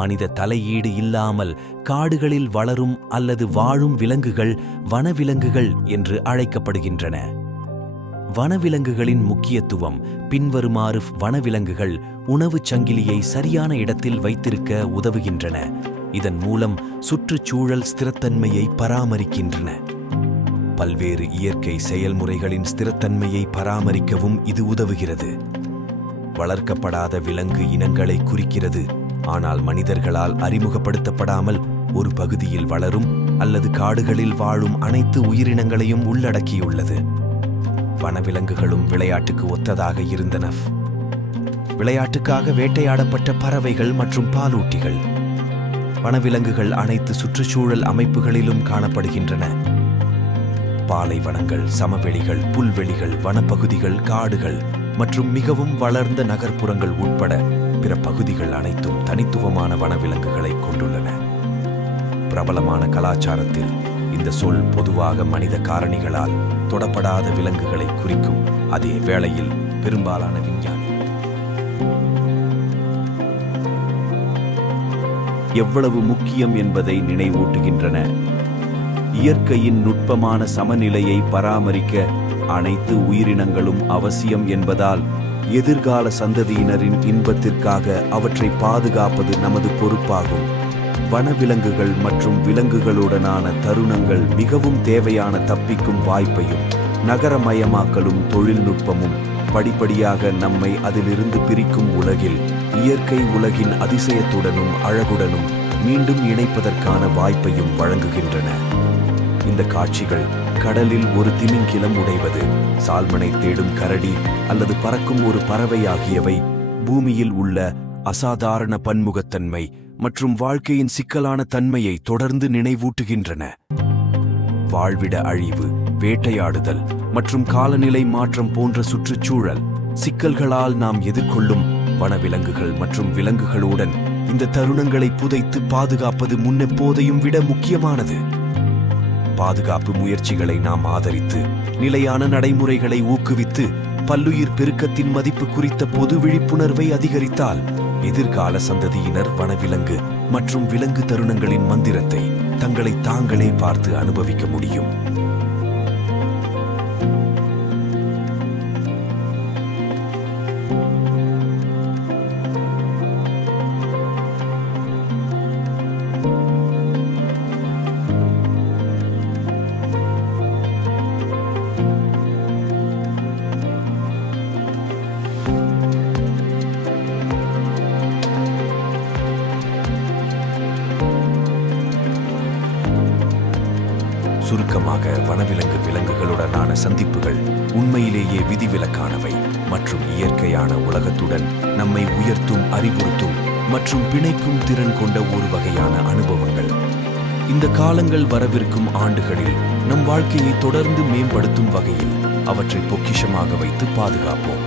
மனித தலையீடு இல்லாமல் காடுகளில் வளரும் அல்லது வாழும் விலங்குகள் வனவிலங்குகள் என்று அழைக்கப்படுகின்றன. வனவிலங்குகளின் முக்கியத்துவம் பின்வருமாறு. வனவிலங்குகள் உணவுச் சங்கிலியை சரியான இடத்தில் வைத்திருக்க உதவுகின்றன. இதன் மூலம் சுற்றுச்சூழல் ஸ்திரத்தன்மையை பராமரிக்கின்றன. பல்வேறு இயற்கை செயல்முறைகளின் ஸ்திரத்தன்மையை பராமரிக்கவும் இது உதவுகிறது. வளர்க்கப்படாத விலங்கு இனங்களை குறிக்கிறது, ஆனால் மனிதர்களால் அறிமுகப்படுத்தப்படாமல் ஒரு பகுதியில் வளரும் அல்லது காடுகளில் வாழும் அனைத்து உயிரினங்களையும் உள்ளடக்கியுள்ளது. வனவிலங்குகளும் விளையாட்டுக்கு ஒத்ததாக இருந்தன. விளையாட்டுக்காக வேட்டையாடப்பட்ட பறவைகள் மற்றும் பாலூட்டிகள். வனவிலங்குகள் அனைத்து சுற்றுச்சூழல் அமைப்புகளிலும் காணப்படுகின்றன. பாலைவனங்கள், சமவெளிகள், புல்வெளிகள், வனப்பகுதிகள், காடுகள் மற்றும் மிகவும் வளர்ந்த நகர்ப்புறங்கள் உட்பட பிற பகுதிகள் அனைத்தும் தனித்துவமான வனவிலங்குகளை கொண்டுள்ளன. பிரபலமான கலாச்சாரத்தில் இந்த சொல் பொதுவாக மனித காரணிகளால் தொடப்படாத விலங்குகளை குறிக்கும். அதே வேளையில் பெரும்பாலான விஞ்ஞானி எவ்வளவு முக்கியம் என்பதை நினைவூட்டுகின்றன. இயற்கையின் நுட்பமான சமநிலையை பராமரிக்க அனைத்து உயிரினங்களும் அவசியம் என்பதால் எதிர்கால சந்ததியினரின் இன்பத்திற்காக அவற்றை பாதுகாப்பது நமது பொறுப்பாகும். வனவிலங்குகள் மற்றும் விலங்குகளுடனான தருணங்கள் மிகவும் தேவையான. தப்பிக்கும் வாய்ப்பையும் நகரமயமாக்கலும் தொழில்நுட்பமும் படிப்படியாக நம்மை அதிலிருந்து பிரிக்கும் உலகில் இயற்கை உலகின் அதிசயத்துடனும் அழகுடனும் மீண்டும் இணைப்பதற்கான வாய்ப்பையும் வழங்குகின்றன. இந்த காட்சிகள் கடலில் ஒரு திமிங்கிலம் உடைவது, சால்மனை தேடும் கரடி அல்லது பறக்கும் ஒரு பறவை ஆகியவை பூமியில் உள்ள அசாதாரண பன்முகத்தன்மை மற்றும் வாழ்க்கையின் சிக்கலான தன்மையை தொடர்ந்து நினைவூட்டுகின்றன. வாழ்விட அழிவு, வேட்டையாடுதல் மற்றும் காலநிலை மாற்றம் போன்ற சுற்றுச்சூழல் சிக்கல்களால் நாம் எதிர்கொள்ளும் வனவிலங்குகள் மற்றும் விலங்குகளுடன் இந்த தருணங்களை புதைத்து பாதுகாப்பது முன்னெப்போதையும் விட முக்கியமானது. பாதுகாப்பு முயற்சிகளை நாம் ஆதரித்து, நிலையான நடைமுறைகளை ஊக்குவித்து, பல்லுயிர் பெருக்கத்தின் மதிப்பு குறித்த பொது விழிப்புணர்வை அதிகரித்தால் எதிர்கால சந்ததியினர் வனவிலங்கு மற்றும் விலங்கு தருணங்களின் மந்திரத்தை தங்களை தாங்களே பார்த்து அனுபவிக்க முடியும். சுருக்கமாக, வனவிலங்கு விலங்குகளுடனான சந்திப்புகள் உண்மையிலேயே விதிவிலக்கானவை மற்றும் இயற்கையான உலகத்துடன் நம்மை உயர்த்தும், அறிவுறுத்தும் மற்றும் பிணைக்கும் திறன் கொண்ட ஒரு வகையான அனுபவங்கள். இந்த காலங்கள் வரவிருக்கும் ஆண்டுகளில் நம் வாழ்க்கையை தொடர்ந்து மேம்படுத்தும் வகையில் அவற்றை பொக்கிஷமாக வைத்து பாதுகாப்போம்.